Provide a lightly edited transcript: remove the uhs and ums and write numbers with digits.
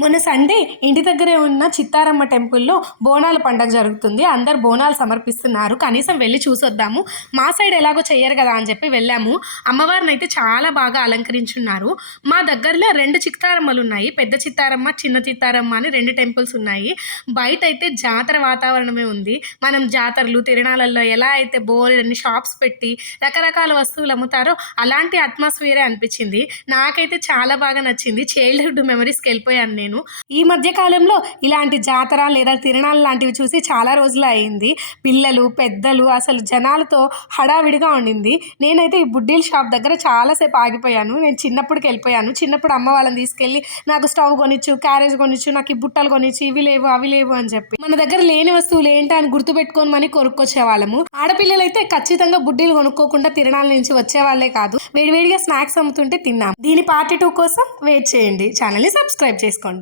మొన్న సండే ఇంటి దగ్గరే ఉన్న చిత్తారమ్మ టెంపుల్లో బోనాల పండగ జరుగుతుంది. అందరు బోనాలు సమర్పిస్తున్నారు. కనీసం వెళ్ళి చూసొద్దాము, మా సైడ్ ఎలాగో చెయ్యరు కదా అని చెప్పి వెళ్ళాము. అమ్మవారిని అయితే చాలా బాగా అలంకరించున్నారు. మా దగ్గరలో 2 చిత్తారమ్మలు ఉన్నాయి. పెద్ద చిత్తారమ్మ, చిన్న చిత్తారమ్మ అని 2 టెంపుల్స్ ఉన్నాయి. బయట అయితే జాతర వాతావరణమే ఉంది. మనం జాతరలు తిరణాలలో ఎలా అయితే బోలెడన్ని షాప్స్ పెట్టి రకరకాల వస్తువులు అమ్ముతారో అలాంటి అట్మాస్ఫియరే అనిపించింది. నాకైతే చాలా బాగా నచ్చింది. చైల్డ్హుడ్ మెమరీస్కి వెళ్ళిపోయాను నేను. ఈ మధ్య కాలంలో ఇలాంటి జాతర లేదా తిరణాలు లాంటివి చూసి చాలా రోజులు అయింది. పిల్లలు పెద్దలు అసలు జనాలతో హడావిడిగా ఉండింది. నేనైతే ఈ బుడ్డీల షాప్ దగ్గర చాలాసేపు ఆగిపోయాను. నేను చిన్నప్పటికి వెళ్ళిపోయాను. చిన్నప్పుడు అమ్మ వాళ్ళని తీసుకెళ్ళి నాకు స్టవ్ కొనిచ్చు, క్యారేజ్ కొనిచ్చు, నాకు ఈ బుట్టలు కొనిచ్చు, ఇవి లేవు అవి లేవు అని చెప్పి మన దగ్గర లేని వస్తువులు ఏంటా అని గుర్తుపెట్టుకొని మని కొనుక్కొచ్చే వాళ్ళము. ఆడపిల్లలైతే ఖచ్చితంగా బుడ్డీలు కొనుక్కోకుండా తిరణాల నుంచి వచ్చే వాళ్ళే కాదు. వేడివేడిగా స్నాక్స్ అమ్ముతుంటే తిన్నాం. దీని పార్ట్ 2 కోసం వెయిట్ చేయండి. ఛానల్ని సబ్స్క్రైబ్ చేసుకోండి.